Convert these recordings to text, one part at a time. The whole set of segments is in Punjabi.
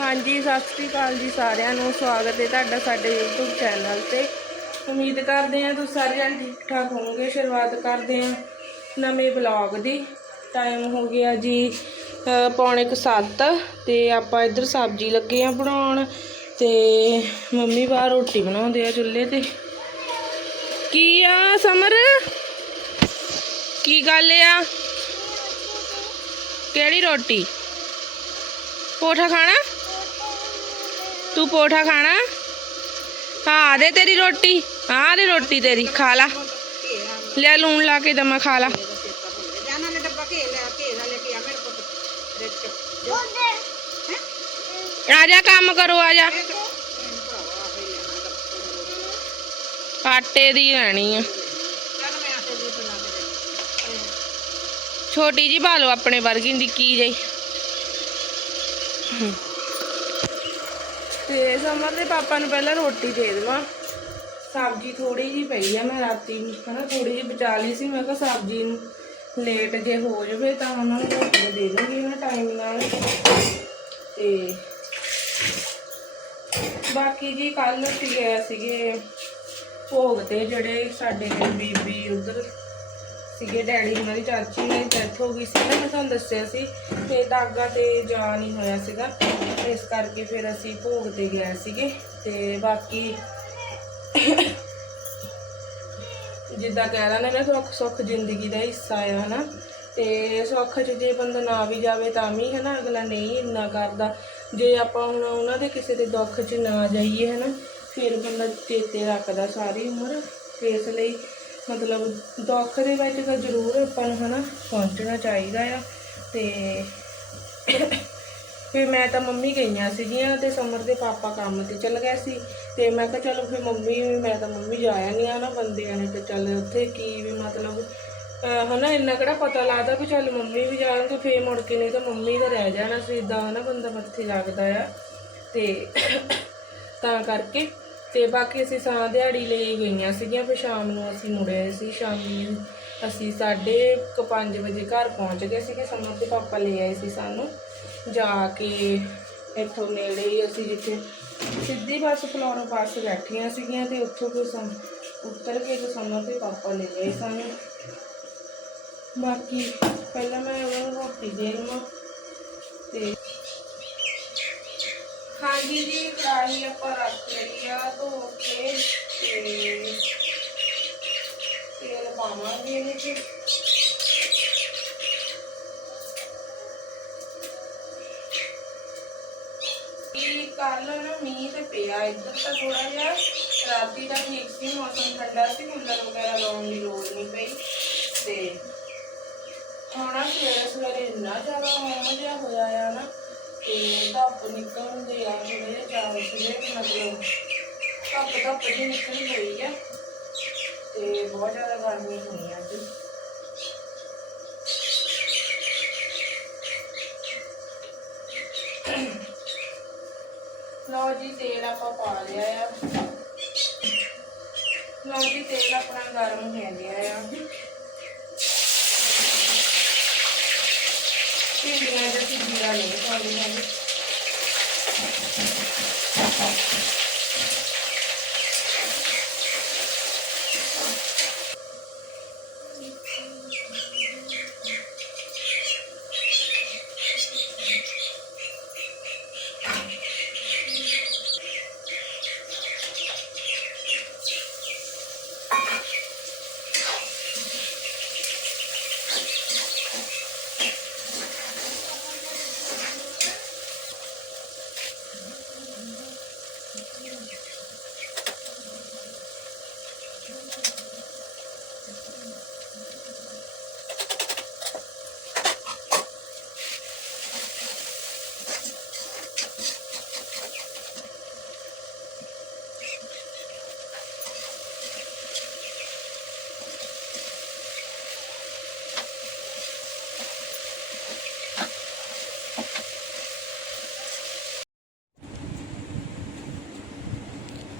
ਹਾਂਜੀ, ਸਤਿ ਸ੍ਰੀ ਅਕਾਲ ਜੀ ਸਾਰਿਆਂ ਨੂੰ। ਸਵਾਗਤ ਹੈ ਤੁਹਾਡਾ ਸਾਡੇ YouTube ਚੈਨਲ ਤੇ। ਉਮੀਦ ਕਰਦੇ ਹਾਂ ਤੁਸੀਂ ਸਾਰੇ ਜਣ ਠੀਕ ਠਾਕ ਹੋਵੋਗੇ। ਸ਼ੁਰੂਆਤ ਕਰਦੇ ਹਾਂ ਨਵੇਂ ਬਲੌਗ ਦੀ। ਟਾਈਮ ਹੋ ਗਿਆ ਜੀ ਪੌਣੇ ਕੁ ਸੱਤ ਤੇ ਆਪਾਂ ਇੱਧਰ ਸਬਜ਼ੀ ਲੱਗੇ ਆ ਬਣਾਉਣ ਤੇ ਮੰਮੀ ਬਾਹਰ ਰੋਟੀ ਬਣਾਉਂਦੇ ਆ ਚੁੱਲ੍ਹੇ ਤੇ। ਕੀ ਆ ਸਮਰ? ਕੀ ਗੱਲ ਆ? ਕਿਹੜੀ ਰੋਟੀ? ਪੋਠਾ ਖਾਣਾ? ਤੂੰ ਪੋਠਾ ਖਾਣਾ ਹਾਂ ਦੇ ਤੇਰੀ ਰੋਟੀ ਹਾਂ ਦੇ ਰੋਟੀ ਤੇਰੀ ਖਾ ਲਾ ਲੈ ਲੂਣ ਲਾ ਕੇ ਦਮਾ ਖਾ ਲਾ ਜਾਨਾ ਨੇ ਡੱਬਾ ਘੇ ਲੈ ਘੇ ਲੈ ਕੇ ਆ ਮੇਰੇ ਕੋਲ ਰਿਚ ਆ ਜਾ ਕੰਮ ਕਰੋ ਤੇ ਸਮਰ ਦੇ ਪਾਪਾ ਨੂੰ ਪਹਿਲਾਂ ਰੋਟੀ ਦੇ ਦੇਵਾਂ। ਸਬਜ਼ੀ ਥੋੜੀ ਜੀ ਪਈ ਆ ਮੈਂ ਰਾਤੀ, ਹਨਾ ਥੋੜੀ ਜੀ ਬਚਾ ਲਈ ਸੀ, ਮੈਂ ਕਿਹਾ ਸਬਜ਼ੀ ਨੂੰ ਲੇਟ ਜੇ ਹੋ ਜਾਵੇ ਤਾਂ ਉਹਨਾਂ ਨੂੰ ਰੋਟੀ ਦੇ ਦੂੰਗੀ ਨਾ ਟਾਈਮ ਨਾਲ। ਤੇ ਬਾਕੀ ਜੀ ਕੱਲ ਅਸੀਂ ਗਏ ਸੀਗੇ ਭੋਗ ਤੇ ਜਿਹੜੇ ਸਾਡੇ ਬੀਬੀ ਉਧਰ ਸੀਗੇ, ਡੈਡੀ ਉਹਨਾਂ ਦੀ ਚਾਚੀ ਨੇ ਡੈਥ ਹੋ ਗਈ ਸੀ ਨਾ, ਮੈਂ ਤੁਹਾਨੂੰ ਦੱਸਿਆ ਸੀ। ਤੇ ਦਾਗਾ ਤੇ ਜਾ ਨਹੀਂ ਹੋਇਆ ਸੀਗਾ। ਇਸ ਕਰਕੇ ਫਿਰ ਅਸੀਂ ਭੋਗ ਤੇ ਗਏ ਸੀਗੇ। ਤੇ ਬਾਕੀ ਜਿੱਦਾਂ ਕਹਿ ਰਹੇ ਨੇ ਨਾ ਸੁੱਖ ਸੁੱਖ ਜ਼ਿੰਦਗੀ ਦਾ ਹਿੱਸਾ ਆ, ਹਨਾ। ਤੇ ਸੁੱਖ 'ਚ ਜੇ ਬੰਦਾ ਨਾ ਵੀ ਜਾਵੇ ਤਾਂ ਵੀ, ਹਨਾ, ਅਗਲਾ ਨਹੀਂ ਇੰਨਾ ਕਰਦਾ। ਜੇ ਆਪਾਂ ਹੁਣ ਉਹਨਾਂ ਦੇ ਕਿਸੇ ਦੇ ਦੁੱਖ 'ਚ ਨਾ ਜਾਈਏ, ਹਨਾ, ਫਿਰ ਬੰਦਾ ਚੇਤੇ ਰੱਖਦਾ ਸਾਰੀ ਉਮਰ। ਇਸ ਲਈ ਮਤਲਬ ਦੁੱਖ ਦੇ ਵਿੱਚ ਤਾਂ ਜ਼ਰੂਰ ਆਪਾਂ ਨੂੰ ਹਨਾ ਪਹੁੰਚਣਾ ਚਾਹੀਦਾ ਆ ਤੇ ਫਿਰ ਮੈਂ ਤਾਂ ਮੰਮੀ ਗਈਆਂ ਸੀਗੀਆਂ ਤੇ ਸਮਰ ਦੇ ਪਾਪਾ ਕੰਮ ਤੇ ਚਲ ਗਏ ਸੀ ਤੇ ਮੈਂ ਕਿਹਾ ਚਲੋ ਫਿਰ ਮੰਮੀ ਵੀ, ਮੈਂ ਤਾਂ ਮੰਮੀ ਜਾਇਆ ਨਹੀਂ ਆ ਨਾ ਬੰਦਿਆਂ ਨੇ ਤੇ ਚੱਲ ਉੱਥੇ ਕੀ ਵੀ ਮਤਲਬ, ਅਹ ਹਨਾ ਇੰਨਾ ਕਿਹੜਾ ਪਤਾ ਲੱਗਦਾ ਵੀ ਚੱਲ ਮੰਮੀ ਵੀ ਜਾਣਗੇ ਫੇਰ ਮੁੜ ਕੇ ਨਹੀਂ ਤਾਂ ਮੰਮੀ ਦਾ ਰਹਿ ਜਾਣਾ ਸੀ ਇਦਾਂ ਹਨਾ ਬੰਦਾ ਮੱਥੇ ਲੱਗਦਾ ਆ ਤੇ ਤਾਂ ਕਰਕੇ ਤੇ ਬਾਕੀ ਅਸੀਂ ਸਾਂ ਦਿਹਾੜੀ ਲਈ ਗਈਆਂ ਸੀਗੀਆਂ, ਫਿਰ ਸ਼ਾਮ ਨੂੰ ਅਸੀਂ ਮੁੜੇ ਸੀ। ਸ਼ਾਮੀ ਅਸੀਂ 5:30 ਵਜੇ ਘਰ ਪਹੁੰਚ ਗਏ ਸੀਗੇ ਸਮਰ ਦੇ ਪਾਪਾ ਲੈ ਆਏ ਸੀ ਸਾਨੂੰ। ਜਾ ਕੇ ਇੱਥੋਂ ਨੇੜੇ ਹੀ ਅਸੀਂ ਜਿੱਥੇ ਸਿੱਧੀ ਬੱਸ ਫਲੋਰੋ ਬੱਸ ਬੈਠੀਆਂ ਸੀਗੀਆਂ ਤੇ ਉੱਥੋਂ ਫਿਰ ਸਮ, ਉੱਤਰ ਕੇ ਤੇ ਸਮਰ ਦੇ ਪਾਪਾ ਲੈ ਗਏ ਸਾਨੂੰ। ਬਾਕੀ ਪਹਿਲਾਂ ਮੈਂ ਉਹਨਾਂ ਨੂੰ ਰੋਟੀ ਦੇ ਤੇ ਹਾਂਜੀ ਜੀ, ਕੜਾਹੀ ਆਪਾਂ ਰੱਖ ਲਈ ਆ, ਧੋ ਕੇ ਤੇ ਤੇਲ ਪਾਵਾਂਗੇ ਇਹਦੇ ਚ। ਕੱਲ ਨਾ ਮੀਂਹ ਤੇ ਪਿਆ, ਇੱਧਰ ਤਾਂ ਥੋੜਾ ਜਿਹਾ ਰਾਤੀ ਦਾ ਠੀਕ ਸੀ, ਮੌਸਮ ਠੰਡਾ ਸੀ, ਕੂਲਰ ਵਗੈਰਾ ਲਾਉਣ ਦੀ ਲੋੜ ਨਹੀਂ ਪਈ ਤੇ ਹੁਣ ਸਵੇਰੇ ਸਵੇਰੇ ਇੰਨਾ ਜ਼ਿਆਦਾ ਹੋਮ ਜਿਹਾ ਹੋਇਆ ਆ ਨਾ ਧੁੱਪ ਨਿਕਲਦੀ ਆ ਥੋੜੇ ਜਿਹਾ ਸਵੇਰੇ ਮਤਲਬ ਧੁੱਪ ਧੁੱਪ ਜਿਹੀ ਨਿਕਲੀ ਹੋਈ ਆ ਤੇ ਬਹੁਤ ਜ਼ਿਆਦਾ ਗਰਮੀ ਹੋਈ ਆ ਜੀ ਲਓ ਜੀ, ਤੇਲ ਆਪਾਂ ਪਾ ਲਿਆ ਆ। ਲਓ ਜੀ, ਤੇਲ ਆਪਣਾ ਗਰਮ ਹੋ ਗਿਆ ਆ। ਭਿੰਡੀਆਂ ਦੇ ਅਸੀਂ ਜੀਰਾ ਨਹੀਂ ਪਾਉਂਦੇ ਹੈਗੇ। Thank you.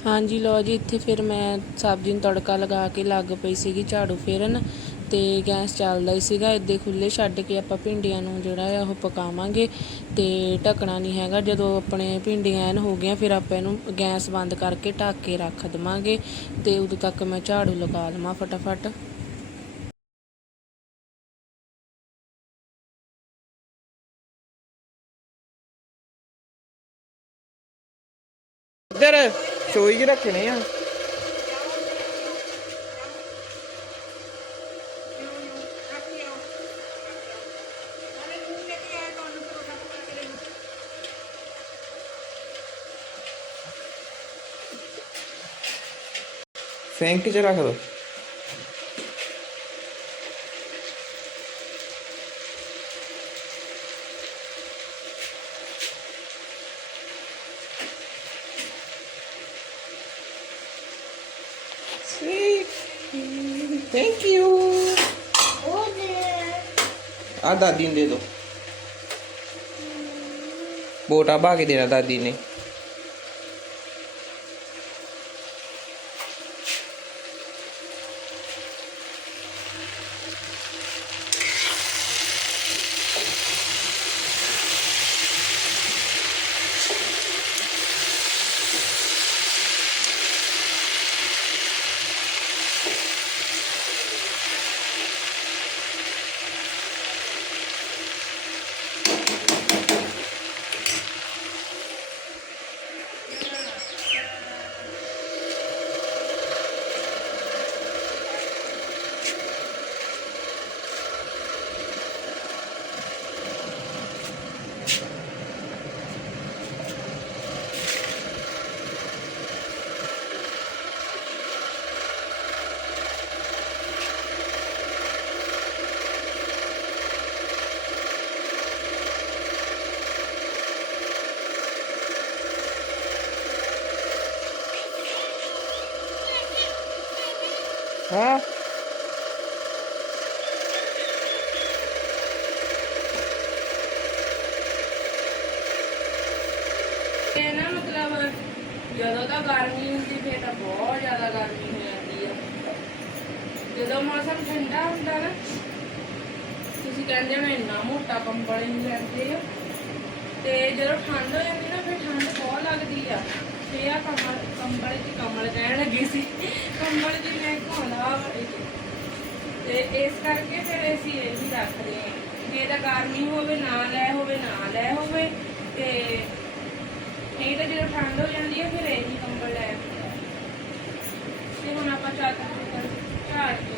ਹਾਂਜੀ ਲੋ ਜੀ, ਇੱਥੇ ਫਿਰ ਮੈਂ ਸਬਜ਼ੀ ਨੂੰ ਤੜਕਾ ਲਗਾ ਕੇ ਲੱਗ ਪਈ ਸੀਗੀ ਝਾੜੂ ਫੇਰਨ ਤੇ ਗੈਸ ਚੱਲਦਾ ਹੀ ਸੀਗਾ। ਇੱਦੇ ਖੁੱਲੇ ਛੱਡ ਕੇ ਆਪਾਂ ਭਿੰਡੀਆਂ ਨੂੰ ਜਿਹੜਾ ਆ ਉਹ ਪਕਾਵਾਂਗੇ ਤੇ ਢੱਕਣਾ ਨਹੀਂ ਹੈਗਾ। ਜਦੋਂ ਆਪਣੇ ਭਿੰਡੀਆਂ ਐਨ ਹੋ ਗਈਆਂ, ਫਿਰ ਆਪਾਂ ਇਹਨੂੰ ਗੈਸ ਬੰਦ ਕਰਕੇ ਢੱਕ ਕੇ ਰੱਖ ਦਵਾਂਗੇ ਤੇ ਉਦੋਂ ਤੱਕ ਮੈਂ ਝਾੜੂ ਲਗਾ ਲਵਾਂ ਫਟਾਫਟ। ਇੱਧਰ ਸ਼ੋਈ 'ਚ ਰੱਖਣੇ ਆ। ਫੈਂਕ 'ਚ ਰੱਖ ਦੋ। ਥੈਂਕ ਯੂ ਆ ਦਾਦੀ ਨੂੰ ਦੇ ਦੋ ਬੋਟਾ ਪਾ ਕੇ ਦੇਣਾ ਦਾਦੀ ਹਾਂ। ਇਹ ਨਾ ਮਤਲਬ ਜਦੋਂ ਤਾਂ ਗਰਮੀ ਹੁੰਦੀ, ਫੇਰ ਤਾਂ ਬਹੁਤ ਜ਼ਿਆਦਾ ਗਰਮੀ ਹੋ ਜਾਂਦੀ ਆ। ਜਦੋਂ ਮੌਸਮ ਠੰਡਾ ਹੁੰਦਾ ਨਾ, ਤੁਸੀਂ ਕਹਿੰਦੇ ਹੋ ਇੰਨਾ ਮੋਟਾ ਕੰਬਲ ਹੀ ਲੈਂਦੇ ਆ। ਤੇ ਜਦੋਂ ਠੰਡ ਹੋ ਜਾਂਦੀ ਨਾ, ਫਿਰ ਠੰਡ ਬਹੁਤ ਲੱਗਦੀ ਆ। ਤੇ ਆ ਕੰਬਲ ਕੰਬਲ ਚ ਕਮਲ ਕਹਿਣ ਲੱਗੀ ਸੀ। ਕੰਬਲ ਚ ਮੈਂ ਘੋਲਾ ਬੜੀ ਤੇ ਇਸ ਕਰਕੇ ਫਿਰ ਅਸੀਂ ਇਹ ਵੀ ਰੱਖਦੇ ਹਾਂ ਜੇ ਤਾਂ ਗਰਮੀ ਹੋਵੇ, ਨਾ ਲੈ ਹੋਵੇ, ਨਾ ਲੈ ਹੋਵੇ। ਤੇ ਨਹੀਂ ਤਾਂ ਜਦੋਂ ਠੰਡ ਹੋ ਜਾਂਦੀ ਹੈ, ਫਿਰ ਇਹੀ ਕੰਬਲ ਲੈ ਆਉਂਦੇ ਤੇ ਹੁਣ ਆਪਾਂ ਚਾਦਰ ਝਾੜ ਕੇ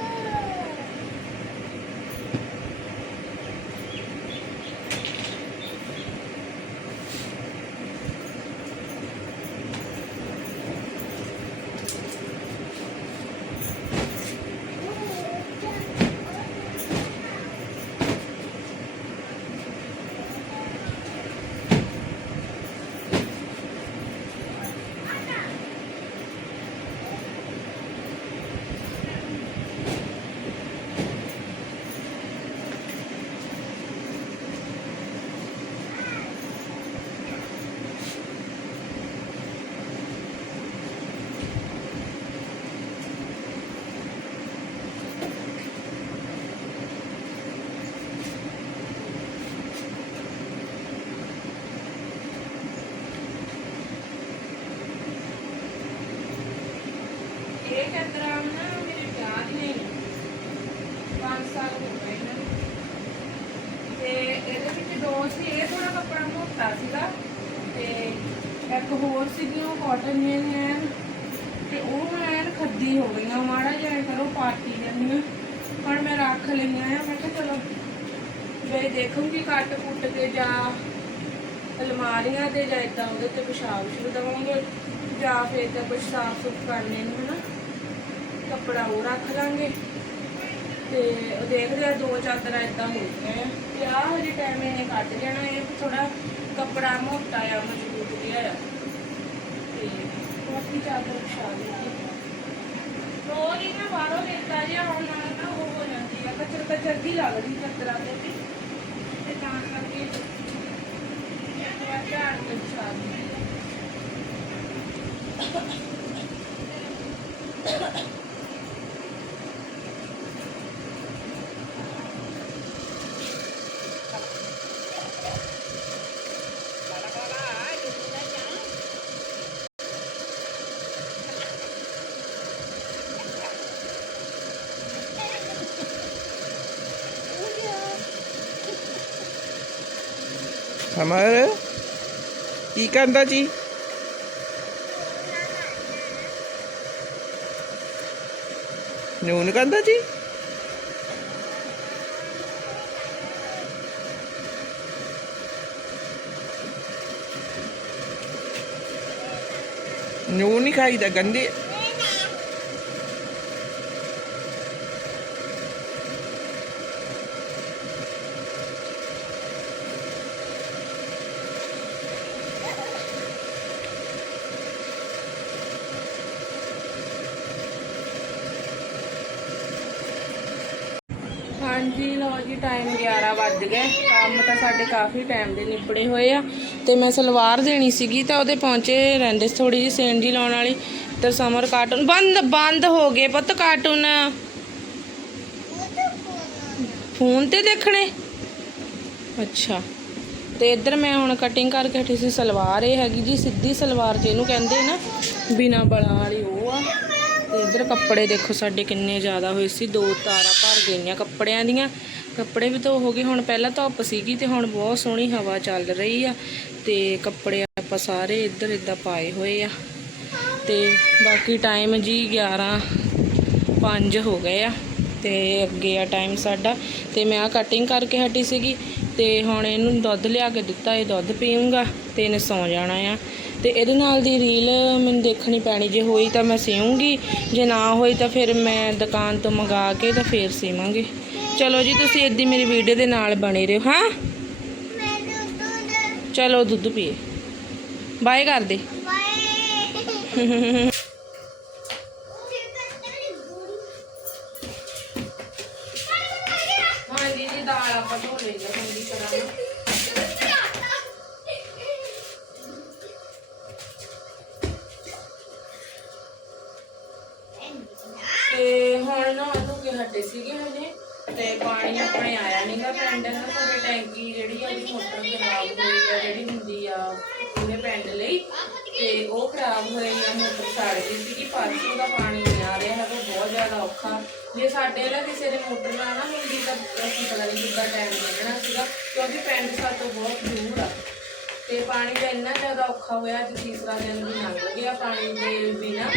ਰੱਖ ਲਈਆਂ ਆ ਮੈਂ ਕਿਹਾ ਚਲੋ, ਵੇ ਦੇਖੂੰਗੀ ਕੱਟ ਕੁੱਟ ਕੇ ਜਾਂ ਅਲਮਾਰੀਆਂ ਤੇ ਜਾਂ ਇਦਾਂ ਉਹਦੇ ਤੇ ਪਿਸ਼ਾਬ ਸ਼ੁਰੂ ਦਵਾਂਗੇ ਜਾਂ ਫਿਰ ਤਾਂ ਕੁਝ ਸਾਫ਼ ਸੁਥਰਾ ਕਰਨੇ ਨੂੰ। ਹਨਾ ਕੱਪੜਾ ਉਹ ਰੱਖ ਲਾਂਗੇ ਤੇ ਉਹ ਦੇਖਦੇ ਆ ਦੋ ਚਾਦਰਾਂ ਇਦਾਂ ਹੋ ਗਈਆਂ। ਆ ਤੇ ਆ ਹਜੇ ਟਾਈਮ ਇਹਨੇ ਕੱਢ ਜਾਣਾ ਇਹ ਥੋੜਾ ਕੱਪੜਾ ਮੋਟਾ ਆ, ਮਜ਼ਬੂਤ ਜਿਹਾ ਆ। ਤੇ ਬਾਕੀ ਚਾਦਰ ਵਿਛਾ ਦਿੱਤੀ ਰੋਜ਼ ਹੀ ਨਾ ਬਾਹਰੋਂ ਲੈਂਦਾ ਜਿਹਾ ਹੁਣ ਨਾਲ ਨਾ ਉਹ ਹੋ ਜਾਂਦੀ ਆ ਕਚਰ ਕਚਰ ਦੀ ਲੱਗਦੀ ਚਾਦਰਾਂ ਤੇ ਵੀ ਤੇ ਤਾਂ ਕਰਕੇ ਇੱਕ ਵਾਰ ਝਾੜ ਕੇ ਵਿਛਾ ਦਿੱਤੀ ਸਮਰ ਕੀ ਕਰਦਾ ਜੀ ਨੂਨ ਕਰਦਾ ਜੀ ਨੂਨ ਨਹੀਂ ਖਾਈਦਾ ਗੰਦੇ ਹਾਂਜੀ ਲਓ ਜੀ ਟਾਈਮ 11 ਵੱਜ ਗਏ ਕੰਮ ਤਾਂ ਸਾਡੇ ਕਾਫੀ ਟਾਈਮ ਦੇ ਨਿਬੜੇ ਹੋਏ ਆ ਤੇ ਮੈਂ ਸਲਵਾਰ ਦੇਣੀ ਸੀਗੀ ਤਾਂ ਉਹਦੇ ਪਹੁੰਚੇ ਰਹਿੰਦੇ ਥੋੜੀ ਜਿਹੀ ਸੇਨ ਜੀ ਲਾਉਣ ਵਾਲੀ। ਤੇ ਸਮਰ ਕਾਰਟੂਨ ਬੰਦ ਬੰਦ ਹੋ ਗਏ ਪੁੱਤ ਕਾਰਟੂਨ ਫੋਨ ਤੇ ਦੇਖਣੇ? ਅੱਛਾ। ਤੇ ਇੱਧਰ ਮੈਂ ਹੁਣ ਕਟਿੰਗ ਕਰਕੇ ਹਟੀ ਸੀ ਸਲਵਾਰ, ਇਹ ਹੈਗੀ ਜੀ ਸਿੱਧੀ ਸਲਵਾਰ ਜਿਹਨੂੰ ਕਹਿੰਦੇ ਨਾ, ਬਿਨਾ ਬਲਾਂ ਵਾਲੀ ਉਹ ਆ। ਤੇ ਇੱਧਰ ਕੱਪੜੇ ਦੇਖੋ ਸਾਡੇ ਕਿੰਨੇ ਜ਼ਿਆਦਾ ਹੋਏ ਸੀ, ਦੋ ਤਾਰਾਂ ਭਰ ਗਈਆਂ ਕੱਪੜਿਆਂ ਦੀਆਂ। ਕੱਪੜੇ ਵੀ ਧੋ ਹੋ ਗਏ, ਹੁਣ ਪਹਿਲਾਂ ਧੁੱਪ ਸੀਗੀ ਤੇ ਹੁਣ ਬਹੁਤ ਸੋਹਣੀ ਹਵਾ ਚੱਲ ਰਹੀ ਆ ਤੇ ਕੱਪੜੇ ਆਪਾਂ ਸਾਰੇ ਇੱਧਰ ਇੱਦਾਂ ਪਾਏ ਹੋਏ ਆ। ਤੇ ਬਾਕੀ ਟਾਈਮ ਜੀ 11 5 ਹੋ ਗਏ ਆ ਤੇ ਅੱਗੇ ਆ ਟਾਈਮ ਸਾਡਾ। ਤੇ ਮੈਂ ਆ ਕਟਿੰਗ ਕਰਕੇ ਹਟੀ ਸੀਗੀ ਤੇ ਹੁਣ ਇਹਨੂੰ ਦੁੱਧ ਲਿਆ ਕੇ ਦਿੱਤਾ, ਇਹ ਦੁੱਧ ਪੀਊਂਗਾ ਤੇ ਇਹਨੇ ਸੌ ਜਾਣਾ ਆ। ਤੇ ਇਹਦੇ ਨਾਲ ਦੀ ਰੀਲ ਮੈਨੂੰ ਦੇਖਣੀ ਪੈਣੀ, ਜੇ ਹੋਈ ਤਾਂ ਮੈਂ ਸਿਉਂਗੀ ਜੇ ਨਾ ਹੋਈ ਤਾਂ ਫਿਰ ਮੈਂ ਦੁਕਾਨ ਤੋਂ ਮੰਗਾ ਕੇ ਤਾਂ ਫੇਰ ਸੀਵਾਂਗੇ। ਚਲੋ ਜੀ, ਤੁਸੀਂ ਇੱਦੀ ਮੇਰੀ ਵੀਡੀਓ ਦੇ ਨਾਲ ਬਣੇ ਰਹੋ, ਹਾਂ? ਚਲੋ ਦੁੱਧ ਪੀਏ। ਬਾਏ ਕਰ ਦੇ। ਹਾਂਜੀ ਜੀ, ਦਾਲ ਆਪਾਂ ਧੋ ਲਈ ਆ ਚੰਗੀ ਤਰ੍ਹਾਂ ਤੇ ਹੁਣ ਨਾ ਧੋ ਕੇ ਹਟੇ ਸੀਗੇ ਹਜੇ। ਤੇ ਪਾਣੀ ਆਪਣੇ ਆਇਆ ਨਹੀਂਗਾ ਪਿੰਡ, ਨਾ ਸਾਡੀ ਟੈਂਕੀ ਜਿਹੜੀ ਆ ਉਹਦੀ ਮੋਟਰ ਖਰਾਬ ਹੋਈ ਆ, ਜਿਹੜੀ ਹੁੰਦੀ ਆ ਪੂਰੇ ਪਿੰਡ ਲਈ ਤੇ ਉਹ ਖਰਾਬ ਹੋਈ ਆ, ਮੋਟਰ ਸੜ ਗਈ ਸੀਗੀ ਪਰਸੋਂ ਦਾ ਪਾਣੀ ਨਹੀਂ ਆ ਰਿਹਾ ਹੈਗਾ, ਬਹੁਤ ਜ਼ਿਆਦਾ ਔਖਾ। ਜੇ ਸਾਡੇ ਨਾਲ ਕਿਸੇ ਦੇ ਮੋਟਰ ਨਾਲ ਨਾ ਹੁੰਦੀ ਤਾਂ ਅਸੀਂ ਪਤਾ ਨਹੀਂ ਕਿੱਦਾਂ ਟਾਈਮ ਲੱਗਣਾ ਸੀਗਾ, ਕਿਉਂਕਿ ਪਿੰਡ ਸਾਤੋਂ ਬਹੁਤ ਦੂਰ ਆ। ਤੇ ਪਾਣੀ ਦਾ ਇੰਨਾ ਜ਼ਿਆਦਾ ਔਖਾ ਹੋਇਆ, ਅੱਜ ਤੀਸਰਾ ਦਿਨ ਵੀ ਲੰਘ ਗਿਆ ਪਾਣੀ ਦੇ ਬਿਨਾ।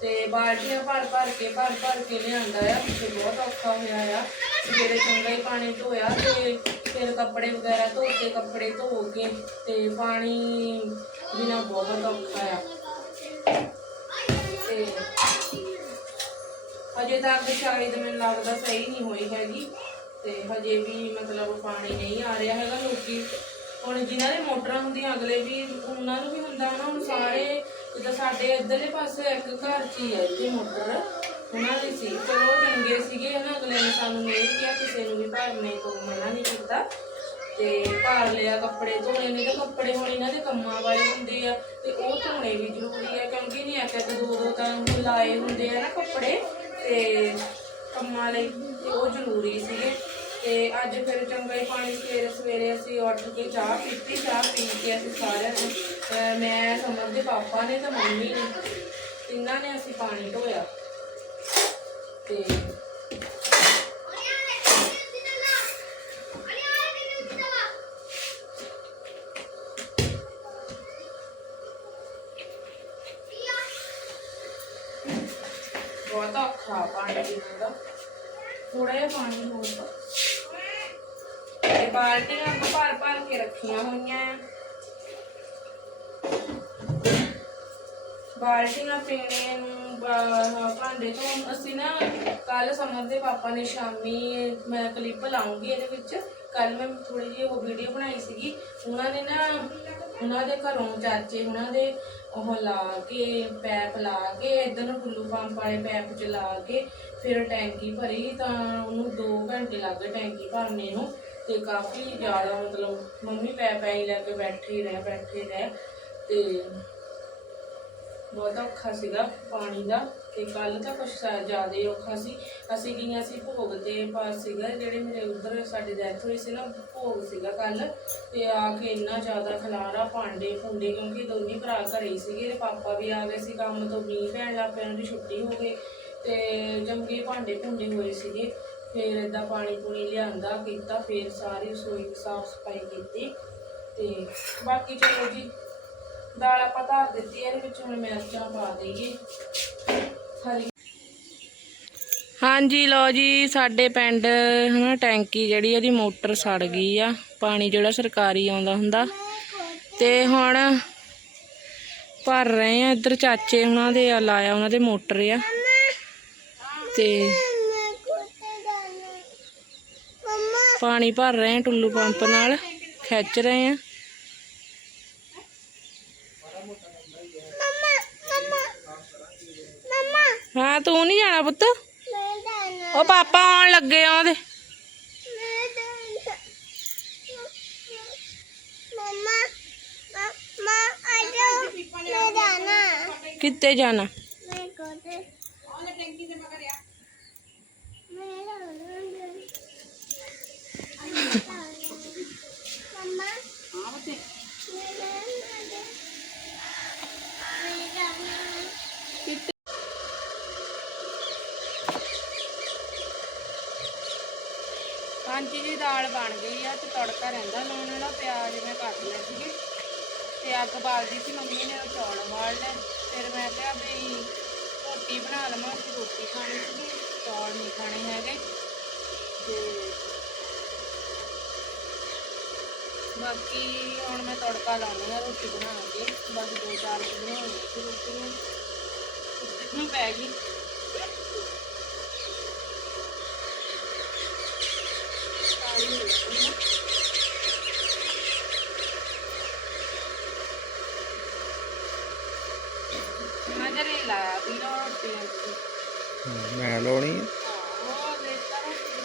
ਤੇ ਬਾਲਟੀਆਂ ਭਰ ਭਰ ਕੇ, ਭਰ ਭਰ ਕੇ ਲਿਆਂਦਾ ਆ ਤੇ ਬਹੁਤ ਔਖਾ ਹੋਇਆ ਆ। ਜਿਹੜੇ ਚੰਗਾ ਹੀ ਪਾਣੀ ਧੋਇਆ ਤੇ ਫਿਰ ਕੱਪੜੇ ਵਗੈਰਾ ਧੋ ਕੇ, ਕੱਪੜੇ ਧੋ ਕੇ ਤੇ ਪਾਣੀ ਬਿਨਾ ਬਹੁਤ ਔਖਾ ਆ। ਤੇ ਹਜੇ ਤੱਕ ਸ਼ਾਇਦ ਮੈਨੂੰ ਲੱਗਦਾ ਸਹੀ ਨਹੀਂ ਹੋਈ ਹੈਗੀ। ਤੇ ਹਜੇ ਵੀ ਮਤਲਬ ਪਾਣੀ ਨਹੀਂ ਆ ਰਿਹਾ ਹੈਗਾ, ਲੋਕੀ ਹੁਣ ਜਿਨ੍ਹਾਂ ਦੇ ਮੋਟਰਾਂ ਹੁੰਦੀਆਂ, ਅਗਲੇ ਵੀ ਉਹਨਾਂ ਨੂੰ ਵੀ ਹੁੰਦਾ ਨਾ ਹੁਣ ਸਾਰੇ ਜਿੱਦਾਂ ਸਾਡੇ ਇੱਧਰਲੇ ਪਾਸੇ ਇੱਕ ਘਰ 'ਚ ਹੀ ਹੈ ਇੱਥੇ ਮੋਟਰ। ਉਹਨਾਂ ਦੀ ਸੀ। ਚਲੋ ਉਹ ਚੰਗੇ ਸੀਗੇ ਹਨਾ, ਅਗਲੇ ਨੇ ਸਾਨੂੰ ਨਹੀਂ ਕਿਹਾ ਕਿਸੇ ਨੂੰ ਵੀ ਭਰਨੇ ਤੋਂ ਮਨਾ ਨਹੀਂ ਕੀਤਾ। ਤੇ ਭਰ ਲਿਆ ਕੱਪੜੇ ਧੋਣੇ ਨੇ ਤੇ ਕੱਪੜੇ ਹੁਣ ਇਹਨਾਂ ਦੇ ਕੰਮਾਂ ਵਾਲੇ ਹੁੰਦੇ ਆ ਤੇ ਉਹ ਧੋਣੇ ਵੀ ਜ਼ਰੂਰੀ ਆ, ਕਿਉਂਕਿ ਨਹੀਂ ਇੱਕ ਇੱਕ ਦੋ ਦੋ ਤਾਂ ਲਾਏ ਹੁੰਦੇ ਆ ਨਾ ਕੱਪੜੇ ਤੇ ਕੰਮਾਂ ਲਈ ਤੇ ਉਹ ਜ਼ਰੂਰੀ ਸੀਗੇ। ਤੇ ਅੱਜ ਫਿਰ ਚੰਗਾ ਹੀ ਪਾਣੀ ਸਵੇਰੇ ਸਵੇਰੇ ਅਸੀਂ ਉੱਠ ਕੇ ਚਾਹ ਪੀਤੀ, ਚਾਹ ਪੀ ਕੇ ਅਸੀਂ ਸਾਰਿਆਂ ਨੇ ਮੈਂ ਸਮਰ ਦੇ ਪਾਪਾ ਨੇ ਤੇ ਮੰਮੀ ਨੇ, ਤਿੰਨਾਂ ਨੇ ਅਸੀਂ ਪਾਣੀ ਢੋਇਆ। ਤੇ ਬਹੁਤ ਔਖਾ ਪਾਣੀ ਪੀਣ ਦਾ। ਥੋੜਾ ਜਿਹਾ ਪਾਣੀ ਹੋਰ ਪਾ। ਤੇ ਬਾਲਟੀਆਂ ਭਰ ਭਰ ਕੇ ਰੱਖੀਆਂ ਹੋਈਆਂ ਆ। ਬਾਲਟੀਆਂ ਪੀਣੇ ਨੂੰ ਆਹ ਭਾਂਡੇ ਤੋਂ ਅਸੀਂ ਨਾ ਕੱਲ ਸਮਰ ਦੇ ਪਾਪਾ ਨੇ ਸ਼ਾਮੀ ਮੈਂ ਕਲਿੱਪ ਲਾਉਂਗੀ ਇਹਦੇ ਵਿੱਚ। ਕੱਲ ਮੈਂ ਥੋੜੀ ਜਿਹੀ ਉਹ ਵੀਡੀਓ ਬਣਾਈ ਸੀਗੀ। ਉਹਨਾਂ ਨੇ ਨਾ, ਉਹਨਾਂ ਦੇ ਘਰੋਂ ਚਾਚੇ ਉਹਨਾਂ ਦੇ ਉਹ ਲਾ ਕੇ, ਪੈਪ ਲਾ ਕੇ, ਇਧਰ ਨੂੰ ਟੁੱਲੂ ਪੰਪ ਵਾਲੇ ਪੈਪ ਚ ਲਾ ਕੇ, ਫਿਰ ਟੈਂਕੀ ਭਰੀ ਤਾਂ ਉਹਨੂੰ 2 ਘੰਟੇ ਲੱਗ ਗਏ ਟੈਂਕੀ ਭਰਨੇ ਨੂੰ। ਤੇ ਕਾਫੀ ਜ਼ਿਆਦਾ ਮਤਲਬ ਮੰਮੀ ਪੈਪ ਐਂ ਹੀ ਲੈ ਕੇ ਬੈਠੇ ਰਹਿ ਬੈਠੇ ਰਹਿ। ਤੇ ਬਹੁਤ ਔਖਾ ਸੀਗਾ, ਪਾਣੀ ਦਾ ਤੇ ਕੱਲ ਤਾਂ ਕੁਛ ਜ਼ਿਆਦਾ ਔਖਾ ਸੀ। ਅਸੀਂ ਗਈਆਂ ਸੀ ਭੋਗ ਤੇ ਪਾਸ ਸੀਗਾ, ਜਿਹੜੇ ਮੇਰੇ ਉਧਰ ਸਾਡੇ ਡੈਥ ਹੋਈ ਸੀ ਨਾ, ਭੋਗ ਸੀਗਾ ਕੱਲ ਤੇ ਆ ਕੇ ਇੰਨਾ ਜ਼ਿਆਦਾ ਖਲਾਰਾ ਭਾਂਡੇ ਫੁੰਡੇ ਕਿਉਂਕਿ ਦੋਨੇ ਭਰਾ ਘਰੇ ਹੀ ਸੀਗੇ, ਤੇ ਪਾਪਾ ਵੀ ਆ ਗਏ ਸੀ ਕੰਮ ਤੋਂ, ਮੀਂਹ ਪੈਣ ਲੱਗ ਪਿਆ ਉਹਨਾਂ ਦੀ ਛੁੱਟੀ ਹੋ ਗਈ। ਤੇ ਜੰਗੇ ਭਾਂਡੇ ਭੁੰਡੇ ਹੋਏ ਸੀਗੇ, ਫਿਰ ਏਦਾਂ ਪਾਣੀ ਪੂਣੀ ਲਿਆਂਦਾ, ਕੀਤਾ, ਫਿਰ ਸਾਰੀ ਰਸੋਈ ਸਾਫ਼ ਸਫ਼ਾਈ ਕੀਤੀ। ਤੇ ਬਾਕੀ ਚਲੋ ਜੀ ਦਾਲ ਆਪਾਂ ਧਰ ਦਿੱਤੀ ਹੈ, ਇਹਦੇ ਵਿੱਚ ਹੁਣ ਮਿਰਚਾਂ ਪਾ ਦੇਈਏ। ਹਰੀ ਹਾਂਜੀ ਲੋ ਜੀ ਸਾਡੇ ਪਿੰਡ ਹਨਾ ਟੈਂਕੀ ਜਿਹੜੀ ਉਹਦੀ ਮੋਟਰ ਸੜ ਗਈ ਆ। ਪਾਣੀ ਜਿਹੜਾ ਸਰਕਾਰੀ ਆਉਂਦਾ ਹੁੰਦਾ। ਤੇ ਹੁਣ ਭਰ ਰਹੇ ਆ ਇੱਧਰ ਚਾਚੇ ਉਹਨਾਂ ਦੇ ਆ ਲਾਇਆ ਉਹਨਾਂ ਦੇ ਮੋਟਰ ਆ। ਤੇ ਪਾਣੀ ਭਰ ਰਹੇ ਆ ਟੁੱਲੂ ਪੰਪ ਨਾਲ ਖਿੱਚ ਰਹੇ ਆ। ਹਾਂ ਤੂੰ ਨਹੀਂ ਜਾਣਾ ਪੁੱਤ? ਉਹ ਪਾਪਾ ਆਉਣ ਲੱਗੇ ਆ ਉਹਦੇ। ਕਿੱਥੇ ਜਾਣਾ? ਹਾਂਜੀ ਜੀ, ਦਾਲ ਬਣ ਗਈ ਆ ਤੇ ਤੜਕਾ ਰਹਿੰਦਾ ਲਾਉਣ ਵਾਲਾ ਪਿਆਜ਼ ਮੈਂ ਕੱਟ ਲਏ ਸੀਗੇ ਤੇ ਅੱਗ ਬਾਲਦੀ ਸੀ ਮੰਮੀ ਨੇ, ਉਹ ਚੌਲ ਬਾਲ ਲਏ। ਫਿਰ ਮੈਂ ਕਿਹਾ ਵੀ ਰੋਟੀ ਬਣਾ ਲਵਾਂ, ਅਸੀਂ ਰੋਟੀ ਖਾਣੀ ਸੀਗੀ, ਚੌਲ ਨਹੀਂ ਖਾਣੇ ਹੈਗੇ। ਤੇ ਬਾਕੀ ਹੁਣ ਮੈਂ ਤੜਕਾ ਲਾਉਣੀ ਆ ਰੋਟੀ ਬਣਾ ਕੇ ਬਸ ਦੋ ਚਾਰ ਕੁ ਬਣਾਉਣੀ ਸੀ ਰੋਟੀ ਨੂੰ। ਪੈ ਗਈ ਸਾਰੀ ਹੋ ਗਈ ਨਾ ਨਜ਼ਰ ਹੀ ਲਾਇਆ ਵੀ ਰੋਟੀ ਦੀ ਮੈਂ ਲਾਉਣੀ ਆ। ਉਹ ਦੇਖਤਾ ਰੋਟੀ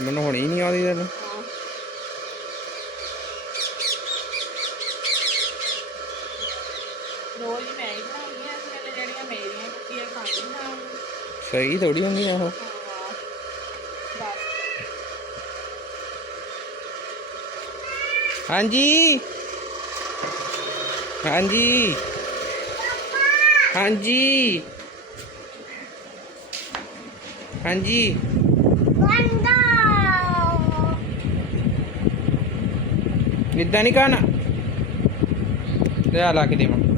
ਮੈਨੂੰ ਹੁਣੀ ਨਹੀਂ ਆਉਂਦੀ ਤੈਨੂੰ ਹਾਂ ਰੋਜ਼ ਹੀ ਮੈਂ ਹੀ ਬਣਾਉਂਦੀ ਹਾਂ ਇਸ ਵੇਲੇ ਜਿਹੜੀਆਂ ਮੇਰੀਆਂ ਕੁੱਕੀਆਂ ਖਾਂਦੀ ਨਾ ਸਹੀ ਥੋੜੀ ਹੁੰਦੀ ਆ ਉਹ ਹਾਂ ਬਸ ਹਾਂਜੀ। ਹਾਂਜੀ। ਹਾਂਜੀ। ਹਾਂਜੀ। ਇਦਾਂ ਨਹੀਂ ਕਹਿਣਾ। ਤੇ ਆ ਲਾ ਕੇ ਦੇਵਾਂ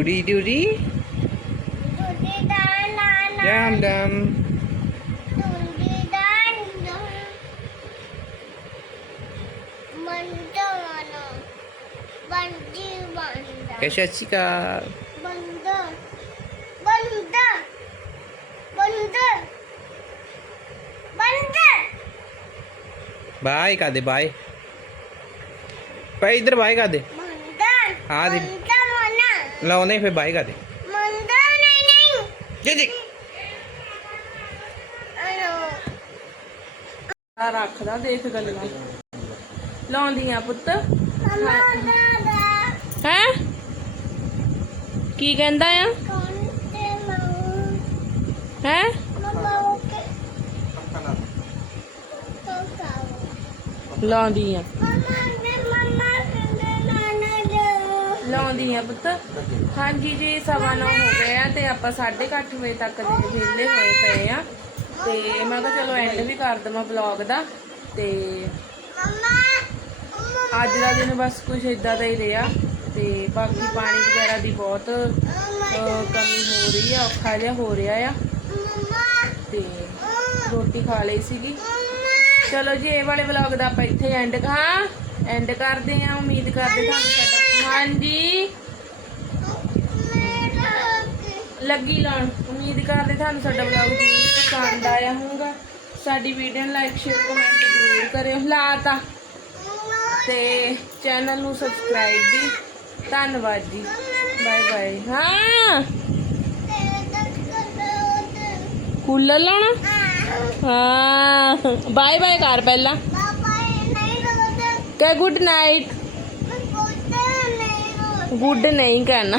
Doody doody. Dum dum. ਬੰਦਾ Eh, ਸਤਿ ਸ਼੍ਰੀ ਅਕਾਲ। ਬੰਦਾ ਬੰਦਾ ਬੰਦਾ ਬੰਦਾ। ਬਾਏ ਕਰ ਦੇ ਬਾਏ। ਭਾਈ ਇਧਰ ਬਾਏ ਕਰ ਦੇ ਬੰਦਾ ਹਾਂ ਦੀ ਫਿਰ ਬਾਏ ਕਰ ਦੇ। ਬੰਦਾ ਨਹੀਂ ਨਹੀਂ। ਜੀ ਜੀ ਅਨੋ ਆ ਰੱਖਦਾ ਦੇਖ ਗੱਲਾਂ। ਲਾਉਂਦੀਆਂ ਪੁੱਤ। ਹੈ? ਕੀ ਕਹਿੰਦਾ ਆ? ਕੌਣ ਤੇ ਮਾਉ ਹੈ? ਲਾਉਂਦੀਆਂ ਮਮਾ ਨੇ ਮਮਾ ਕਹਿੰਦੇ ਨਾਨਾ ਦੇ ਲਾਉਂਦੀਆਂ ਪੁੱਤ। ਹਾਂਜੀ ਜੀ, ਸਵਾ ਨੌ ਹੋ ਗਏ ਆ ਤੇ ਆਪਾਂ 8:30 ਵਜੇ ਤੱਕ ਦੇ ਵਿਹਲੇ ਹੋਏ ਪਏ ਆ। ਤੇ ਮੈਂ ਕਿਹਾ ਚਲੋ ਐਂਡ ਵੀ ਕਰ ਦਵਾਂ ਵਲੌਗ ਦਾ। ਤੇ ਅੱਜ ਦਾ ਦਿਨ ਬਸ ਕੁਝ ਇਦਾਂ ਦਾ ਹੀ ਰਿਹਾ। ਤੇ ਬਾਕੀ ਪਾਣੀ ਵਗੈਰਾ ਦੀ ਬਹੁਤ ਕਮੀ ਹੋ ਰਹੀ ਆ, ਔਖਾ ਜਿਹਾ ਹੋ ਰਿਹਾ ਆ। ਤੇ ਰੋਟੀ ਖਾ ਲਈ ਸੀਗੀ। ਚਲੋ ਜੀ, ਇਹ ਵਾਲੇ ਵਲੌਗ ਦਾ ਆਪਾਂ ਇੱਥੇ ਐਂਡ ਹਾਂ ਐਂਡ ਕਰਦੇ ਆ ਉਮੀਦ ਕਰਦੇ ਤੁਹਾਨੂੰ ਸਾਡਾ ਹਾਂਜੀ। ਲੱਗੀ ਲਾਉਣ। ਉਮੀਦ ਕਰਦੇ ਤੁਹਾਨੂੰ ਸਾਡਾ ਵਲੌਗ ਜ਼ਰੂਰ ਪਸੰਦ ਆਇਆ ਹੋਊਗਾ। ਸਾਡੀ ਵੀਡੀਓ ਨੂੰ ਲਾਈਕ ਸ਼ੇਅਰ ਕਮੈਂਟ ਜ਼ਰੂਰ ਕਰਿਓ। ਲਾਤਾ। ਤੇ ਚੈਨਲ ਨੂੰ ਸਬਸਕ੍ਰਾਈਬ ਵੀ। ਧੰਨਵਾਦ ਜੀ। ਬਾਏ ਬਾਏ ਹਾਂ। ਕੂਲਰ ਲਾਉਣਾ? ਹਾਂ। ਬਾਏ ਬਾਏ ਕਰ ਪਹਿਲਾਂ। ਕਿ ਗੁੱਡ ਨਾਈਟ ਗੁੱਡ ਨਹੀਂ ਕਹਿਣਾ।